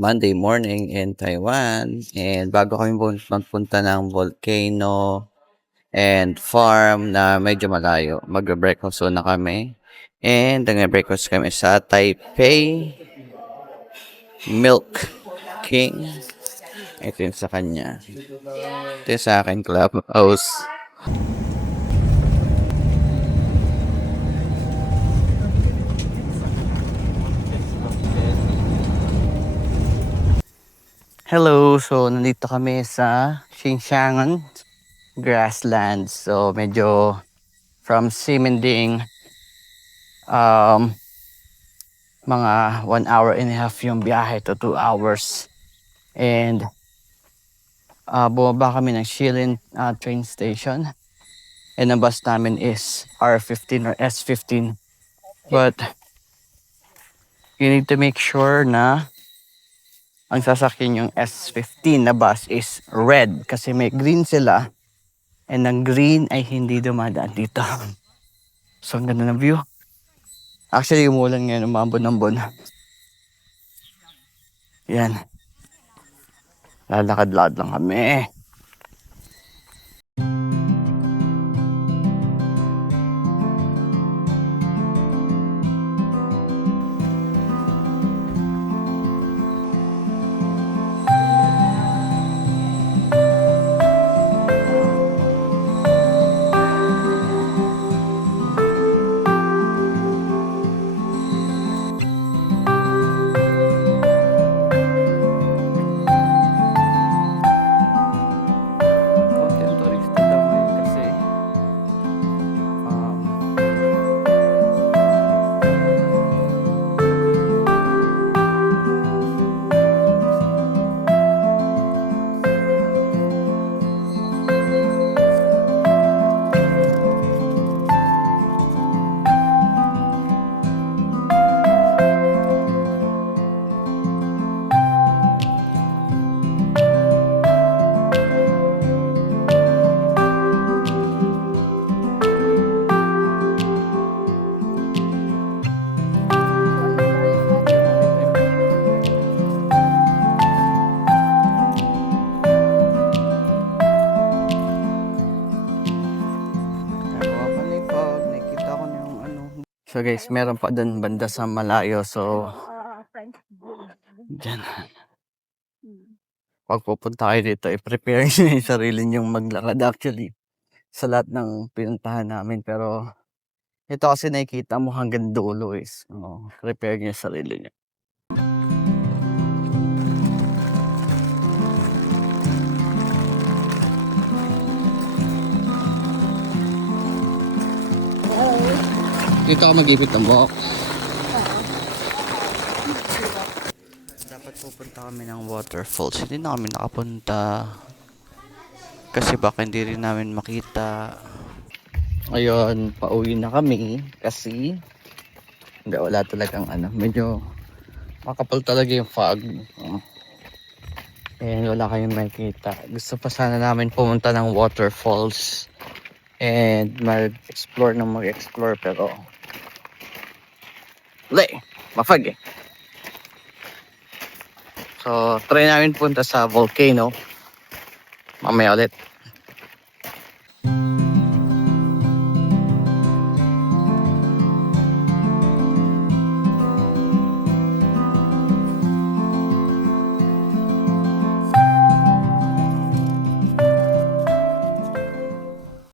Monday morning in Taiwan. And bago kami magpunta ng volcano and farm na medyo malayo, magbe-breakfast na kami. And nag-breakfast kami sa Taipei Milk King. Ito yung sa kanya. Ito yung sa akin, Clubhouse. Hello! So, nandito kami sa Xinxiangan grasslands. So, medyo from Simending, mga 1 hour and a half yung biyahe to 2 hours. And bumaba kami ng Shilin train station. And ang bus namin is R15 or S15. But, you need to make sure na ang sasakyan yung S15 na bus is red kasi may green sila and ang green ay hindi dumadaan dito. So ang ganda ng view. Actually umulan ngayon, umambon-ambon. Yan. Lalakad-lakad lang kami. So guys, meron pa dun banda sa malayo. So, dyan. Pag pupunta kayo dito, i-prepare nyo yung sarili nyong maglakad actually sa lahat ng pinuntahan namin. Pero, ito kasi nakikita mo hanggang dulo is, prepare nyo yung sarili nyo. Dito ako mag-ipit ng buhok. Dapat pupunta kami ng waterfalls. Hindi na kami nakapunta. Kasi baka hindi rin namin makita. Ayun, pauwi na kami. Kasi hindi, wala talagang medyo makapal talaga yung fog. And wala kayong makita. Gusto pa sana namin pumunta ng waterfalls. And mag-explore ng mag-explore. Pero mafag eh. So, try namin punta sa volcano. Mamaya ulit.